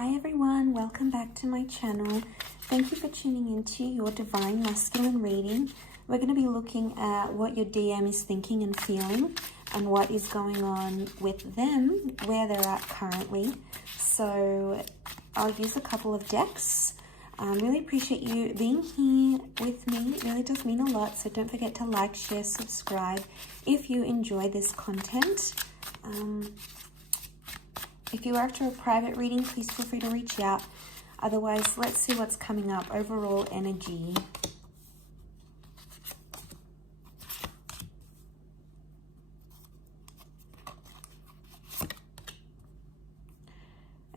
Hi everyone, welcome back to my channel. Thank you for tuning into your Divine Masculine reading. We're going to be looking at what your DM is thinking and feeling and what is going on with them, where they're at currently. So I'll use a couple of decks. Really appreciate you being here with me. It really does mean a lot. So don't forget to like, share, subscribe if you enjoy this content. If you're after a private reading, please feel free to reach out. Otherwise, let's see what's coming up. Overall energy.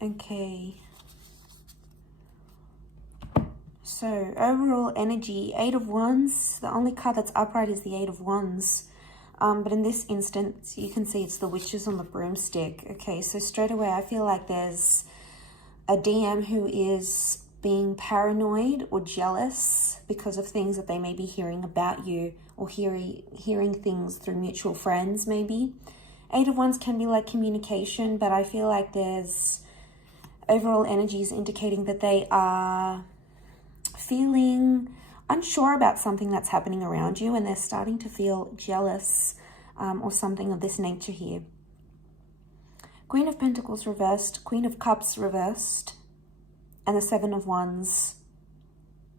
Okay. So, overall energy, Eight of Wands. The only card that's upright is the Eight of Wands. But in this instance, you can see it's the witches on the broomstick. Okay, so straight away, I feel like there's a DM who is being paranoid or jealous because of things that they may be hearing about you, or hearing things through mutual friends, maybe. Eight of Wands can be like communication, but I feel like there's overall energies indicating that they are feeling unsure about something that's happening around you, and they're starting to feel jealous or something of this nature here. Queen of Pentacles reversed, Queen of Cups reversed, and the Seven of Wands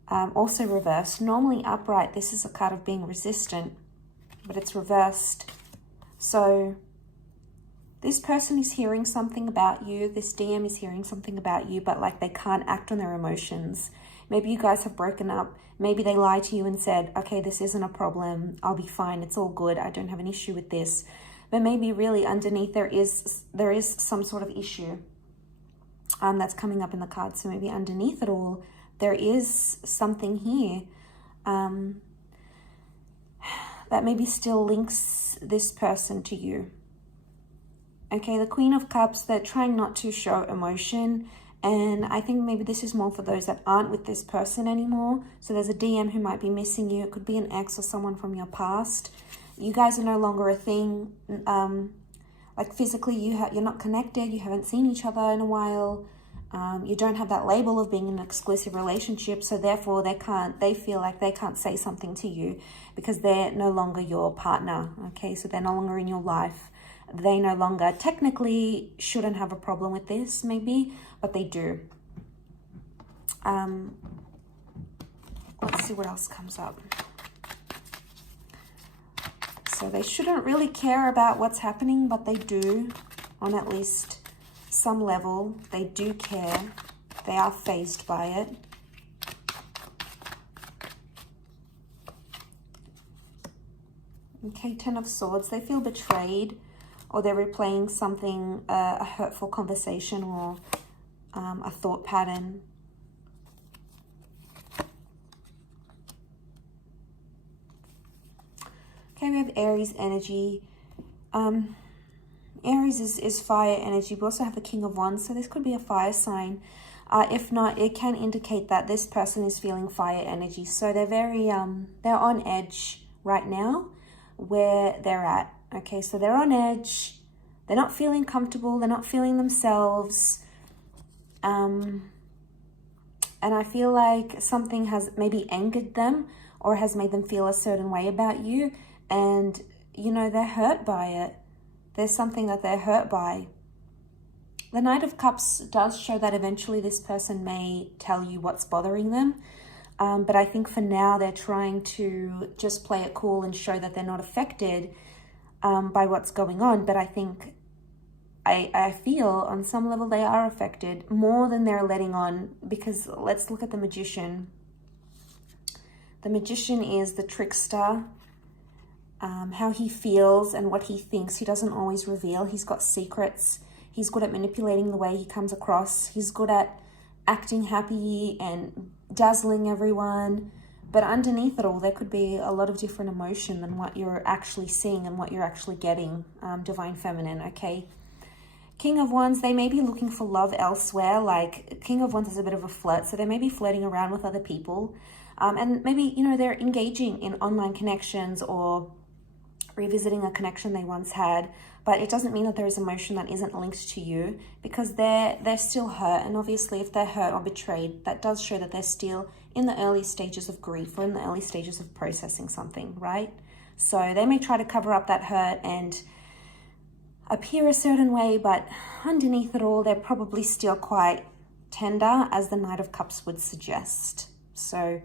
also reversed. Normally upright, this is a card of being resistant, but it's reversed. So this person is hearing something about you, this DM is hearing something about you, but like they can't act on their emotions. Maybe you guys have broken up. Maybe they lied to you and said, okay, this isn't a problem. I'll be fine. It's all good. I don't have an issue with this. But maybe really underneath there is some sort of issue that's coming up in the card. So maybe underneath it all, there is something here that maybe still links this person to you. Okay, the Queen of Cups, they're trying not to show emotion. And I think maybe this is more for those that aren't with this person anymore. So there's a DM who might be missing you. It could be an ex or someone from your past. You guys are no longer a thing. Like physically, you're not connected. You haven't seen each other in a while. You don't have that label of being in an exclusive relationship. So therefore, they feel like they can't say something to you because they're no longer your partner. Okay, so they're no longer in your life. They no longer technically shouldn't have a problem with this, maybe, but they do. Let's see what else comes up. So they shouldn't really care about what's happening, but they do, on at least some level. They do care. They are fazed by it. Okay, Ten of Swords. They feel betrayed, or they're replaying something, a hurtful conversation or a thought pattern. Okay, we have Aries energy. Aries is fire energy. We also have the King of Wands, so this could be a fire sign. If not, it can indicate that this person is feeling fire energy. So they're very, they're on edge right now where they're at. Okay, so they're on edge. They're not feeling comfortable. They're not feeling themselves. And I feel like something has maybe angered them or has made them feel a certain way about you. And, you know, they're hurt by it. There's something that they're hurt by. The Knight of Cups does show that eventually this person may tell you what's bothering them. But I think for now they're trying to just play it cool and show that they're not affected by what's going on. But I think, I feel on some level they are affected more than they're letting on, because let's look at the Magician. The Magician is the trickster, how he feels and what he thinks. He doesn't always reveal. He's got secrets. He's good at manipulating the way he comes across. He's good at acting happy and dazzling everyone. But underneath it all, there could be a lot of different emotion than what you're actually seeing and what you're actually getting, Divine Feminine, okay? King of Wands, they may be looking for love elsewhere. Like, King of Wands is a bit of a flirt, so they may be flirting around with other people. And maybe, you know, they're engaging in online connections or revisiting a connection they once had. But it doesn't mean that there is emotion that isn't linked to you, because they're still hurt. And obviously if they're hurt or betrayed, that does show that they're still in the early stages of grief or in the early stages of processing something, right? So they may try to cover up that hurt and appear a certain way, but underneath it all, they're probably still quite tender, as the Knight of Cups would suggest. So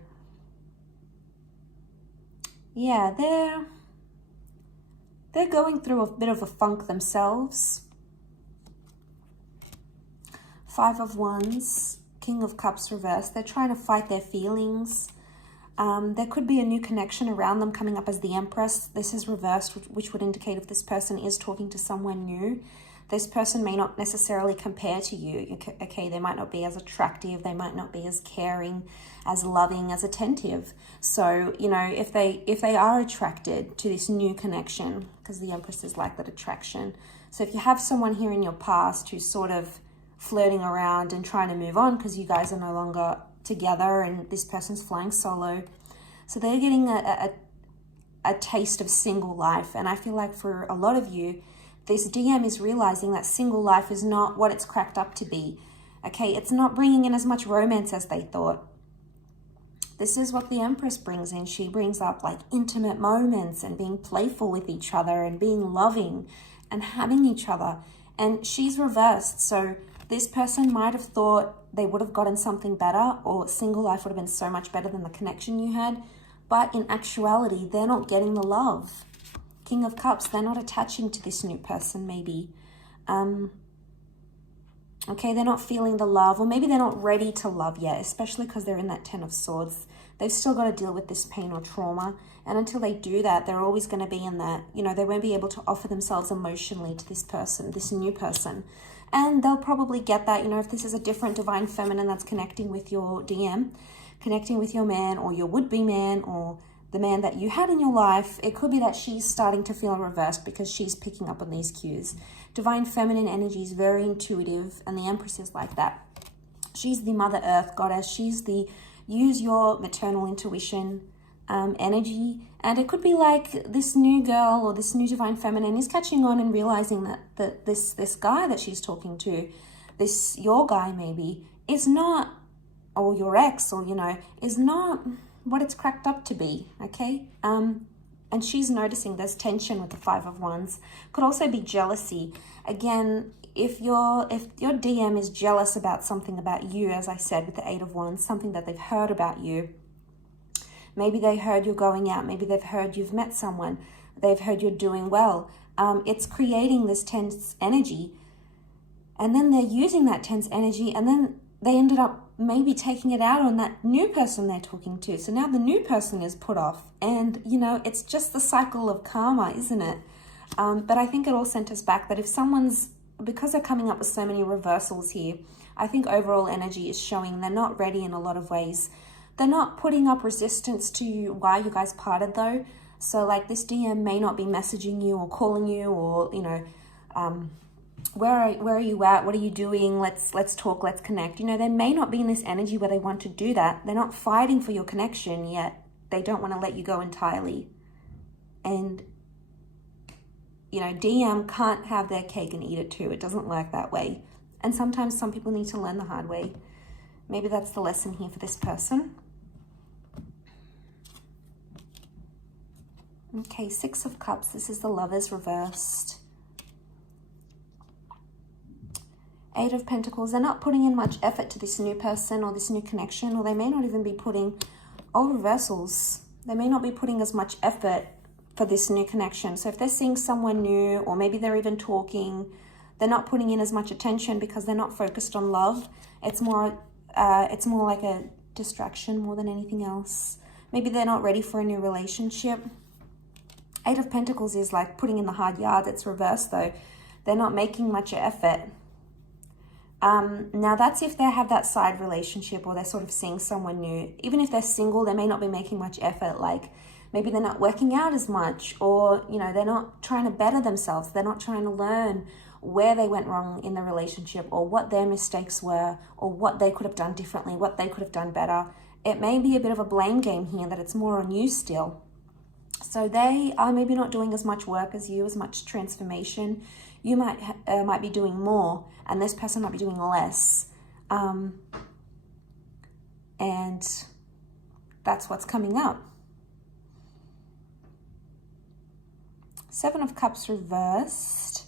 yeah, they're going through a bit of a funk themselves. Five of Wands, King of Cups reversed. They're trying to fight their feelings. There could be a new connection around them coming up as the Empress. This is reversed, which would indicate if this person is talking to someone new. This person may not necessarily compare to you. Okay, they might not be as attractive. They might not be as caring, as loving, as attentive. So, you know, if they are attracted to this new connection, because the Empress is like that attraction. So if you have someone here in your past who's sort of flirting around and trying to move on because you guys are no longer together and this person's flying solo, so they're getting a taste of single life. And I feel like for a lot of you, this DM is realizing that single life is not what it's cracked up to be. Okay, it's not bringing in as much romance as they thought. This is what the Empress brings in. She brings up like intimate moments and being playful with each other and being loving and having each other. And she's reversed. So this person might have thought they would have gotten something better, or single life would have been so much better than the connection you had. But in actuality, they're not getting the love. King of Cups, they're not attaching to this new person maybe. Okay, they're not feeling the love, or maybe they're not ready to love yet, especially because they're in that Ten of Swords. They've still got to deal with this pain or trauma. And until they do that, they're always going to be in that, you know, they won't be able to offer themselves emotionally to this person, this new person. And they'll probably get that, you know, if this is a different divine feminine that's connecting with your DM, connecting with your man or your would-be man or the man that you had in your life, it could be that she's starting to feel reversed because she's picking up on these cues. Divine feminine energy is very intuitive, and the Empress is like that. She's the Mother Earth goddess. She's the use your maternal intuition energy. And it could be like this new girl or this new divine feminine is catching on and realizing that this guy that she's talking to, your guy maybe, is not, or your ex, or, you know, is not what it's cracked up to be, okay? And she's noticing there's tension with the Five of Wands. Could also be jealousy. Again, if your DM is jealous about something about you, as I said with the Eight of Wands, something that they've heard about you, maybe they heard you're going out, maybe they've heard you've met someone, they've heard you're doing well, it's creating this tense energy, and then they're using that tense energy, and then they ended up maybe taking it out on that new person they're talking to. So now the new person is put off, and, you know, it's just the cycle of karma, isn't it? But I think it all centers back that if someone's, because they're coming up with so many reversals here, I think overall energy is showing they're not ready in a lot of ways. They're not putting up resistance to why you guys parted though. So like this DM may not be messaging you or calling you, or, you know, where are you at? What are you doing? Let's talk, let's connect. You know, they may not be in this energy where they want to do that. They're not fighting for your connection yet. They don't want to let you go entirely. And, you know, DM can't have their cake and eat it too. It doesn't work that way. And sometimes some people need to learn the hard way. Maybe that's the lesson here for this person. Okay, Six of Cups. This is the Lovers reversed. Eight of Pentacles. They're not putting in much effort to this new person or this new connection, or they may not even be putting, all reversals, they may not be putting as much effort for this new connection. So if they're seeing someone new, or maybe they're even talking, they're not putting in as much attention because they're not focused on love. It's more like a distraction more than anything else. Maybe they're not ready for a new relationship. Eight of Pentacles is like putting in the hard yards. It's reversed though. They're not making much effort. Now that's if they have that side relationship, or they're sort of seeing someone new. Even if they're single, they may not be making much effort. Like maybe they're not working out as much, or, you know, they're not trying to better themselves. They're not trying to learn where they went wrong in the relationship, or what their mistakes were, or what they could have done differently, what they could have done better. It may be a bit of a blame game here, that it's more on you still. So they are maybe not doing as much work as you, as much transformation. You might be doing more, and this person might be doing less. And that's what's coming up. Seven of Cups reversed.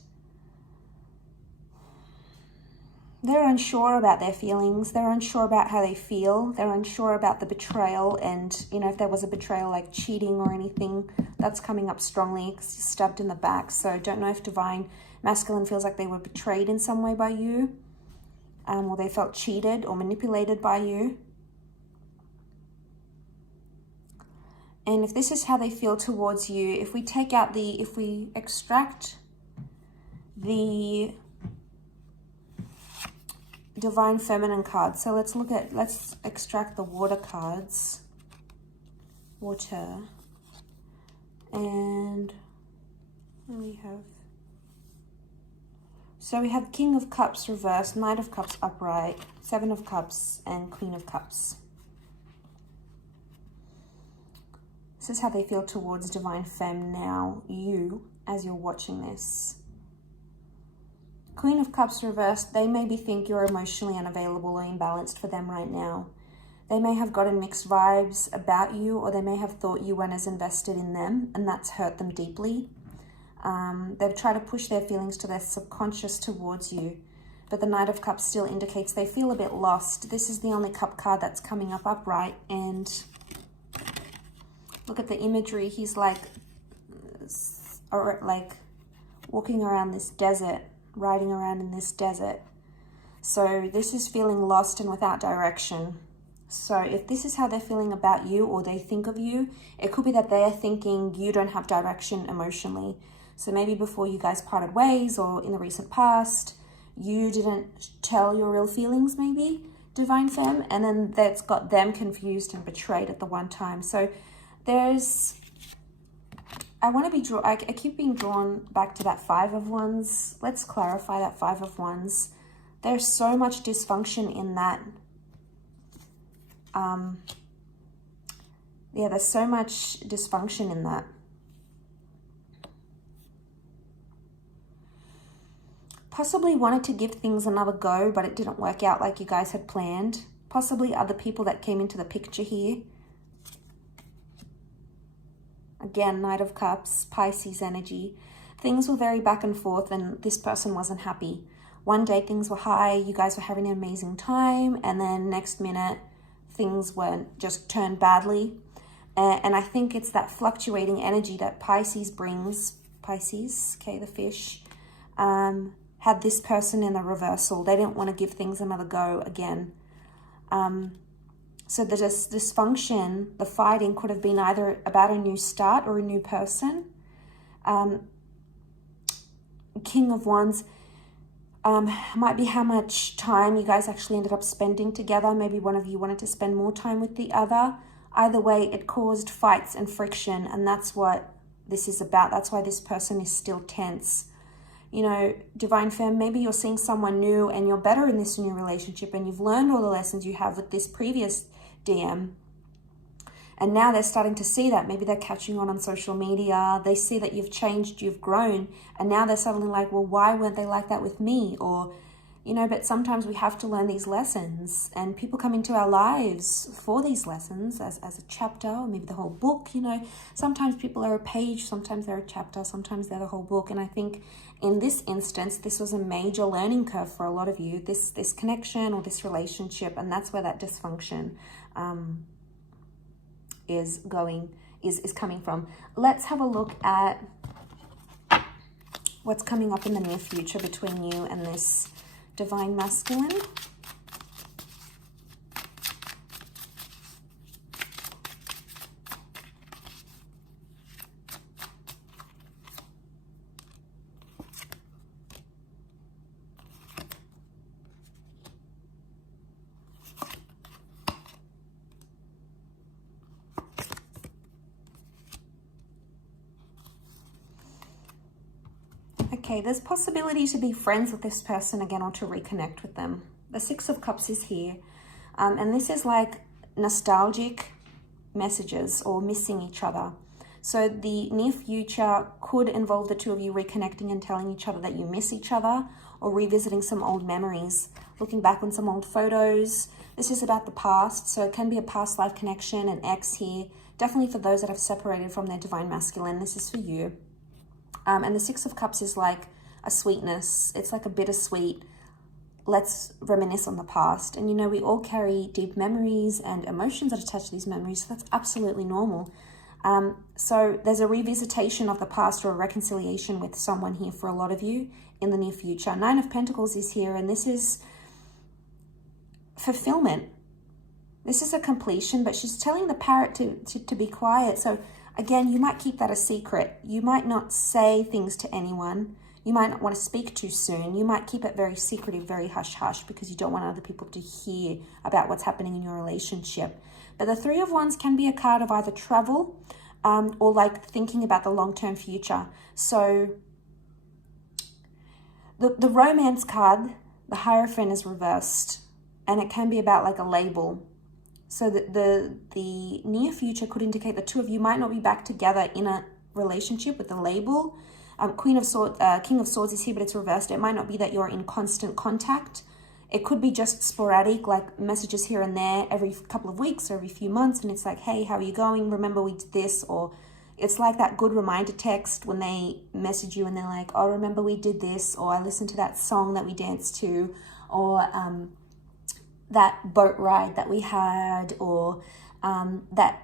They're unsure about their feelings. They're unsure about how they feel. They're unsure about the betrayal. And, you know, if there was a betrayal like cheating or anything, that's coming up strongly because you're stabbed in the back. So don't know if Divine Masculine feels like they were betrayed in some way by you, or they felt cheated or manipulated by you. And if this is how they feel towards you, if we take out if we extract the Divine Feminine card. So let's extract the water cards. Water. And we have, so we have King of Cups reversed, Knight of Cups upright, Seven of Cups, and Queen of Cups. This is how they feel towards Divine Femme now, you, as you're watching this. Queen of Cups reversed, they maybe think you're emotionally unavailable or imbalanced for them right now. They may have gotten mixed vibes about you, or they may have thought you weren't as invested in them, and that's hurt them deeply. They've tried to push their feelings to their subconscious towards you, but the Knight of Cups still indicates they feel a bit lost. This is the only cup card that's coming up upright, and look at the imagery. He's like walking around this desert, riding around in this desert. So this is feeling lost and without direction. So if this is how they're feeling about you, or they think of you, it could be that they're thinking you don't have direction emotionally. So maybe before you guys parted ways, or in the recent past, you didn't tell your real feelings, maybe, Divine Femme, and then that's got them confused and betrayed at the one time. So there's, I keep being drawn back to that Five of Wands. Let's clarify that Five of Wands. There's so much dysfunction in that. Yeah, there's so much dysfunction in that. Possibly wanted to give things another go, but it didn't work out like you guys had planned. Possibly other people that came into the picture here. Again, Knight of Cups, Pisces energy. Things were very back and forth, and this person wasn't happy. One day things were high, you guys were having an amazing time, and then next minute things weren't, just turned badly. And I think it's that fluctuating energy that Pisces brings. Pisces, okay, the fish, had this person in a reversal. They didn't want to give things another go again. So the dysfunction, the fighting, could have been either about a new start or a new person. King of Wands might be how much time you guys actually ended up spending together. Maybe one of you wanted to spend more time with the other. Either way, it caused fights and friction, and that's what this is about. That's why this person is still tense. You know, Divine Femme, maybe you're seeing someone new and you're better in this new relationship, and you've learned all the lessons you have with this previous DM. And now they're starting to see that. Maybe they're catching on social media. They see that you've changed, you've grown. And now they're suddenly like, well, why weren't they like that with me? Or, you know, but sometimes we have to learn these lessons. And people come into our lives for these lessons as a chapter, or maybe the whole book, you know. Sometimes people are a page, sometimes they're a chapter, sometimes they're the whole book. And I think in this instance, this was a major learning curve for a lot of you, this connection or this relationship. And that's where that dysfunction is coming from. Let's have a look at what's coming up in the near future between you and this Divine Masculine. Okay, there's possibility to be friends with this person again, or to reconnect with them. The Six of Cups is here. And this is like nostalgic messages or missing each other. So the near future could involve the two of you reconnecting and telling each other that you miss each other, or revisiting some old memories, looking back on some old photos. This is about the past, so it can be a past life connection, an ex here. Definitely for those that have separated from their divine masculine, this is for you. And the Six of Cups is like a sweetness. It's like a bittersweet, let's reminisce on the past. And you know, we all carry deep memories and emotions that attach to these memories, so that's absolutely normal. So there's a revisitation of the past or a reconciliation with someone here for a lot of you in the near future. Nine of Pentacles is here, and this is fulfillment. This is a completion, but she's telling the parrot to be quiet. So again, you might keep that a secret. You might not say things to anyone. You might not want to speak too soon. You might keep it very secretive, very hush-hush, because you don't want other people to hear about what's happening in your relationship. But the Three of Wands can be a card of either travel or like thinking about the long-term future. So the romance card, the Hierophant, is reversed, and it can be about like a label. So the near future could indicate the two of you might not be back together in a relationship with a label. King of Swords is here, but it's reversed. It might not be that you're in constant contact. It could be just sporadic, like messages here and there every couple of weeks or every few months. And it's like, hey, how are you going? Remember we did this? Or it's like that good reminder text when they message you and they're like, oh, remember we did this? Or I listened to that song that we danced to. Or that boat ride that we had. Or that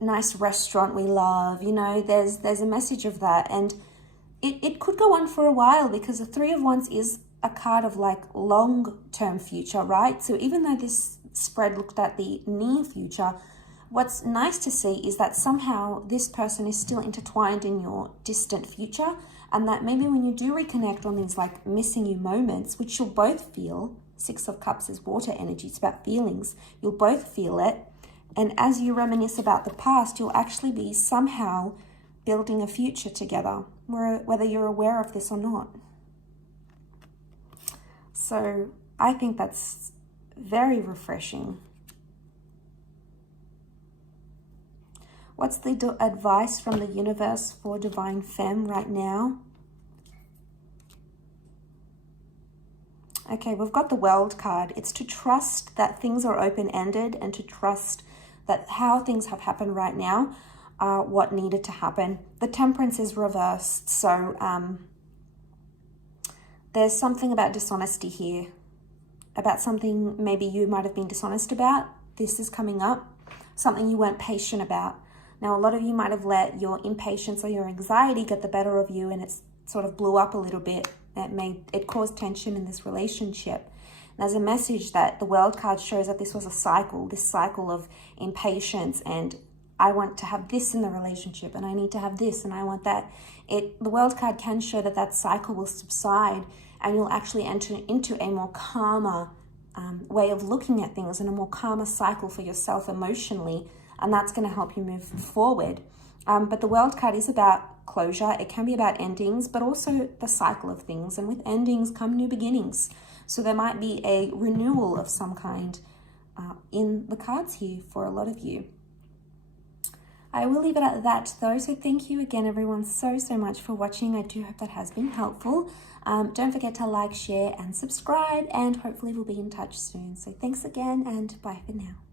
nice restaurant we love. You know, there's a message of that. And it could go on for a while, because the Three of Wands is a card of like long-term future, right? So even though this spread looked at the near future, what's nice to see is that somehow this person is still intertwined in your distant future, and that maybe when you do reconnect on these like missing you moments, which you'll both feel, Six of Cups is water energy, it's about feelings, you'll both feel it, and as you reminisce about the past, you'll actually be somehow building a future together, whether you're aware of this or not. So I think that's very refreshing. What's the advice from the universe for Divine Femme right now? Okay, we've got the World card. It's to trust that things are open-ended, and to trust that how things have happened right now are what needed to happen. The Temperance is reversed, so there's something about dishonesty here, about something maybe you might have been dishonest about. This is coming up, something you weren't patient about. Now, a lot of you might have let your impatience or your anxiety get the better of you, and it's sort of blew up a little bit. It caused tension in this relationship. And there's a message that the World card shows that this was a cycle, this cycle of impatience, and I want to have this in the relationship, and I need to have this, and I want that. The World card can show that that cycle will subside, and you'll actually enter into a more calmer way of looking at things, and a more calmer cycle for yourself emotionally, and that's going to help you move forward. But the World card is about closure. It can be about endings, but also the cycle of things, and with endings come new beginnings. So there might be a renewal of some kind in the cards here for a lot of you. I will leave it at that though. So thank you again, everyone, so much for watching. I do hope that has been helpful. Don't forget to like, share, and subscribe, and hopefully we'll be in touch soon. So thanks again, and bye for now.